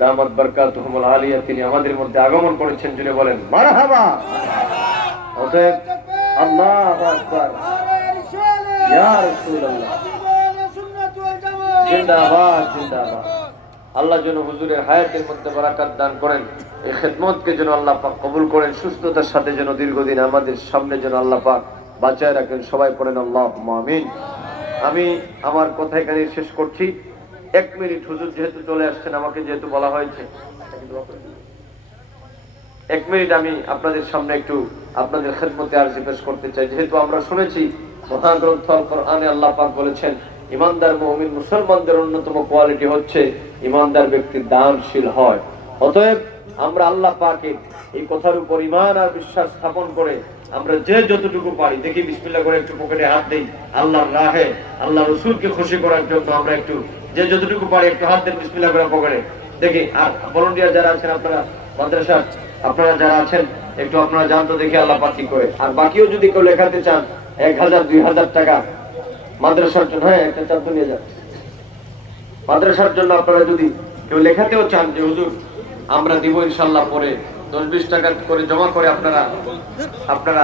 দামাত বারকাতুহুমুল আলিয়া তিনি আমাদের মধ্যে আগমন করেছেন, জুড়ে বলেন মারহাবা। অতএব আল্লাহু আকবার, ইয়া রাসূলুল্লাহ, জিন্দাবাদ জিন্দাবাদ। আল্লাহ যেন হুজুরের হায়াতের মধ্যে বারাকাত দান করেন, এই খেদমতকে যেন আল্লাহ পাক কবুল করেন, সুস্থতার সাথে যেন দীর্ঘদিন আমাদের সামনে যেন আল্লাহ পাক বাঁচায় রাখেন। সবাই পড়েন আল্লাহুম্মা আমিন। আমি আমার কথা এখানে শেষ করছি। 1 মিনিট, হুজুর যেহেতু চলে আসছেন, আমাকে যেহেতু বলা হয়েছে, 1 মিনিট আমি আপনাদের সামনে একটু আপনাদের খেদমতে আরজি পেশ করতে চাই। যেহেতু আমরা শুনেছি মহান গ্রন্থ আল কোরআনে আল্লাহ পাক বলেছেন, ইমানদার মুমিন মুসলমানদের অন্যতম কোয়ালিটি হচ্ছে ইমানদার ব্যক্তি দানশীল হয়। অতএব আমরা আল্লাহ পাকের এই কথার উপর ঈমান আর বিশ্বাস স্থাপন করে আমরা যে যতটুকু পারি, দেখি বিসমিল্লাহ করে একটু পকেটে হাত দেই, আল্লাহর রাহে আল্লাহ রাসূলকে খুশি করার জন্য আমরা একটু যে যতটুকু পারি একটু হাত দেন বিসমিল্লাহ করে পকেটে দেখি। আর ভলান্টিয়ার যারা আছেন, আপনারা মাদ্রাসা আপনারা যারা আছেন একটু আপনারা জান তো দেখি আল্লাহ পাক কি করে। আর বাকিও যদি কেউ লেখাতে চান 1000 2000 টাকা মাদ্রাসার জন্য, হ্যাঁ একটা চাপ নিয়ে যান মাদ্রাসার জন্য। আপনারা যদি কেউ লেখাতেও চান যে হুজুর আমরা দিব ইনশাআল্লাহ, পরে 10-20 টাকা করে জমা করে আপনারা